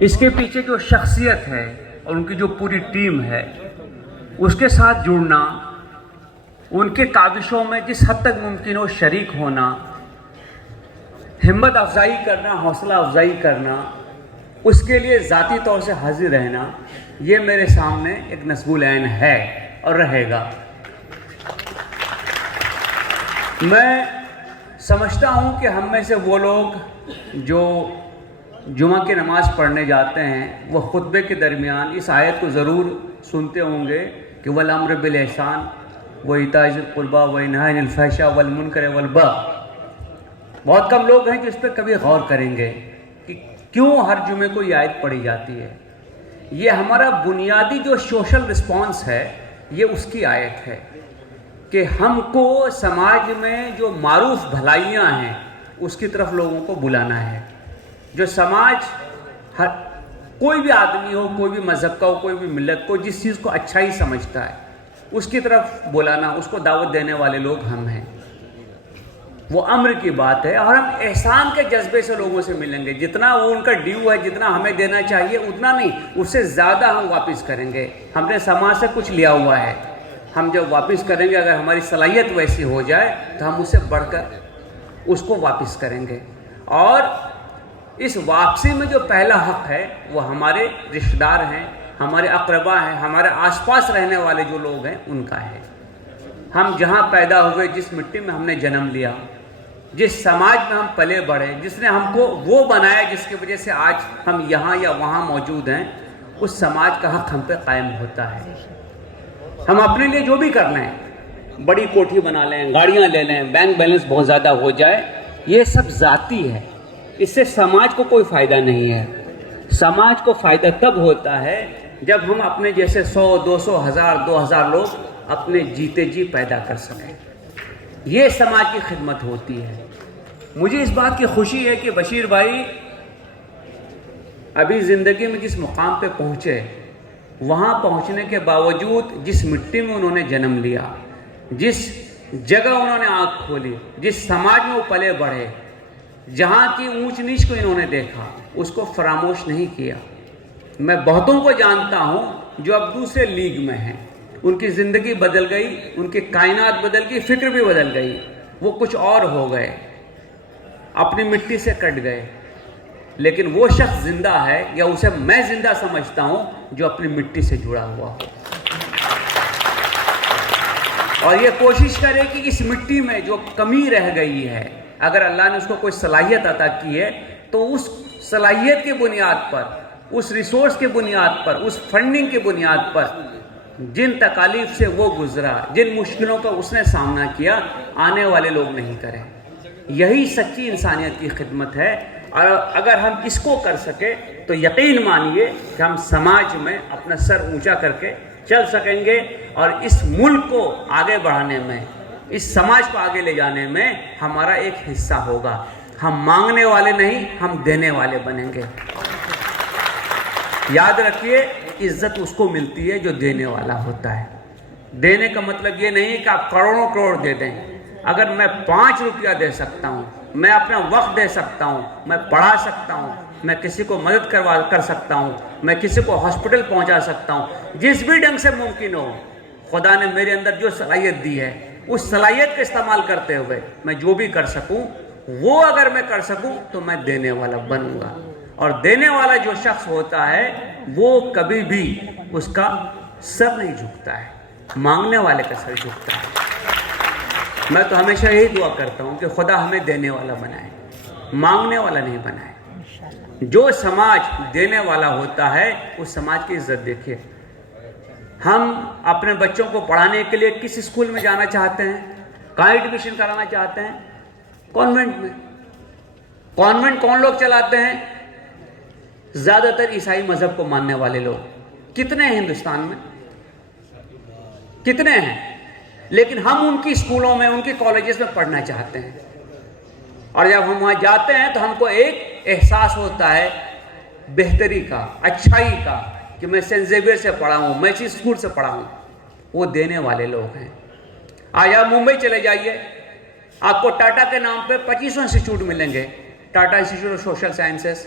اس کے پیچھے جو شخصیت ہے اور ان کی جو پوری ٹیم ہے اس کے ساتھ جڑنا، ان کے کاوشوں میں جس حد تک ممکن ہو شریک ہونا، ہمت افزائی کرنا، حوصلہ افزائی کرنا، اس کے لیے ذاتی طور سے حاضر رہنا، یہ میرے سامنے ایک نصب العین ہے اور رہے گا۔ میں سمجھتا ہوں کہ ہم میں سے وہ لوگ جو جمعہ کی نماز پڑھنے جاتے ہیں وہ خطبے کے درمیان اس آیت کو ضرور سنتے ہوں گے کہ وَالْأَمْرُ بِالْإِحْسَانِ وَإِيتَاءِ ذِي الْقُرْبَىٰ وَيَنْهَىٰ عَنِ الْفَحْشَاءِ وَالْمُنكَرِ وَالْبَغْيِ۔ بہت کم لوگ ہیں جو اس پہ کبھی غور کریں گے کہ کیوں ہر جمعے کو یہ آیت پڑھی جاتی ہے۔ یہ ہمارا بنیادی جو سوشل رسپانس ہے یہ اس کی آیت ہے کہ ہم کو سماج میں جو معروف بھلائیاں ہیں اس کی طرف لوگوں کو بلانا ہے۔ جو سماج کوئی بھی آدمی ہو، کوئی بھی مذہب کا ہو، کوئی بھی ملت کو جس چیز کو اچھا ہی سمجھتا ہے اس کی طرف بلانا، اس کو دعوت دینے والے لوگ ہم ہیں۔ وہ امر کی بات ہے، اور ہم احسان کے جذبے سے لوگوں سے ملیں گے۔ جتنا وہ ان کا ڈیو ہے، جتنا ہمیں دینا چاہیے اتنا نہیں، اس سے زیادہ ہم واپس کریں گے۔ ہم نے سماج سے کچھ لیا ہوا ہے، ہم جب واپس کریں گے، اگر ہماری صلاحیت ویسی ہو جائے تو ہم اس سے بڑھ کر اس کو واپس کریں گے۔ اور اس واپسی میں جو پہلا حق ہے وہ ہمارے رشتہ دار ہیں، ہمارے اقربا ہیں، ہمارے آس پاس رہنے والے جو لوگ ہیں ان کا ہے۔ ہم جہاں پیدا ہوئے، جس مٹی میں ہم نے جنم لیا، جس سماج میں ہم پلے بڑھے، جس نے ہم کو وہ بنایا جس کی وجہ سے آج ہم یہاں یا وہاں موجود ہیں، اس سماج کا حق ہم پہ قائم ہوتا ہے۔ ہم اپنے لیے جو بھی کر لیں، بڑی کوٹھی بنا لیں، گاڑیاں لے لیں، بینک بیلنس بہت زیادہ ہو جائے، یہ سب ذاتی ہے، اس سے سماج کو کوئی فائدہ نہیں ہے۔ سماج کو فائدہ تب ہوتا ہے جب ہم اپنے جیسے 100، 200، 1000، 2000 لوگ اپنے جیتے جی پیدا کر سکیں۔ یہ سماج کی خدمت ہوتی ہے۔ مجھے اس بات کی خوشی ہے کہ بشیر بھائی ابھی زندگی میں جس مقام پہ پہنچے، وہاں پہنچنے کے باوجود جس مٹی میں انہوں نے جنم لیا، جس جگہ انہوں نے آنکھ کھولی، جس سماج میں وہ پلے بڑھے، جہاں کی اونچ نیچ کو انہوں نے دیکھا، اس کو فراموش نہیں کیا۔ میں بہتوں کو جانتا ہوں جو اب دوسرے لیگ میں ہیں، ان کی زندگی بدل گئی، ان کی کائنات بدل گئی، فکر بھی بدل گئی، وہ کچھ اور ہو گئے، اپنی مٹی سے کٹ گئے۔ لیکن وہ شخص زندہ ہے، یا اسے میں زندہ سمجھتا ہوں، جو اپنی مٹی سے جڑا ہوا ہو، اور یہ کوشش کرے کہ اس مٹی میں جو کمی رہ گئی ہے، اگر اللہ نے اس کو کوئی صلاحیت عطا کی ہے تو اس صلاحیت کی بنیاد پر، اس ریسورس کی بنیاد پر، اس فنڈنگ کی بنیاد پر، جن تکالیف سے وہ گزرا، جن مشکلوں کا اس نے سامنا کیا، آنے والے لوگ نہیں کریں۔ یہی سچی انسانیت کی خدمت ہے، اور اگر ہم اس کو کر سکے تو یقین مانیے کہ ہم سماج میں اپنا سر اونچا کر کے چل سکیں گے، اور اس ملک کو آگے بڑھانے میں، اس سماج کو آگے لے جانے میں ہمارا ایک حصہ ہوگا۔ ہم مانگنے والے نہیں، ہم دینے والے بنیں گے۔ یاد رکھیے، عزت اس کو ملتی ہے جو دینے والا ہوتا ہے۔ دینے کا مطلب یہ نہیں کہ آپ کروڑوں کروڑ دے دیں۔ اگر میں 5 روپیہ دے سکتا ہوں، میں اپنا وقت دے سکتا ہوں، میں پڑھا سکتا ہوں، میں کسی کو مدد کر سکتا ہوں، میں کسی کو ہاسپٹل پہنچا سکتا ہوں، جس بھی ڈھنگ سے ممکن ہو، خدا نے میرے اندر جو صلاحیت دی ہے، اس صلاحیت کا استعمال کرتے ہوئے میں جو بھی کر سکوں، وہ اگر میں کر سکوں تو میں دینے والا بنوں گا۔ اور دینے والا جو شخص ہوتا ہے وہ کبھی بھی اس کا سر نہیں جھکتا ہے، مانگنے والے کا سر جھکتا ہے۔ میں تو ہمیشہ یہی دعا کرتا ہوں کہ خدا ہمیں دینے والا بنائے، مانگنے والا نہیں بنائے۔ جو سماج دینے والا ہوتا ہے اس سماج کی عزت دیکھیے۔ ہم اپنے بچوں کو پڑھانے کے لیے کس اسکول میں جانا چاہتے ہیں؟ کہاں ایڈمیشن کرانا چاہتے ہیں؟ کانوینٹ میں۔ کانوینٹ کون لوگ چلاتے ہیں؟ زیادہ تر عیسائی مذہب کو ماننے والے لوگ۔ کتنے ہیں ہندوستان میں؟ کتنے ہیں؟ لیکن ہم ان کی اسکولوں میں، ان کی کالجز میں پڑھنا چاہتے ہیں، اور جب ہم وہاں جاتے ہیں تو ہم کو ایک احساس ہوتا ہے بہتری کا، اچھائی کا، کہ میں سینٹ زیویئر سے پڑھا ہوں، میں اسی اسکول سے پڑھا ہوں۔ وہ دینے والے لوگ ہیں۔ آج آپ ممبئی چلے جائیے، آپ کو ٹاٹا کے نام پہ 2500 انسٹیٹیوٹ ملیں گے، Tata institute of social sciences,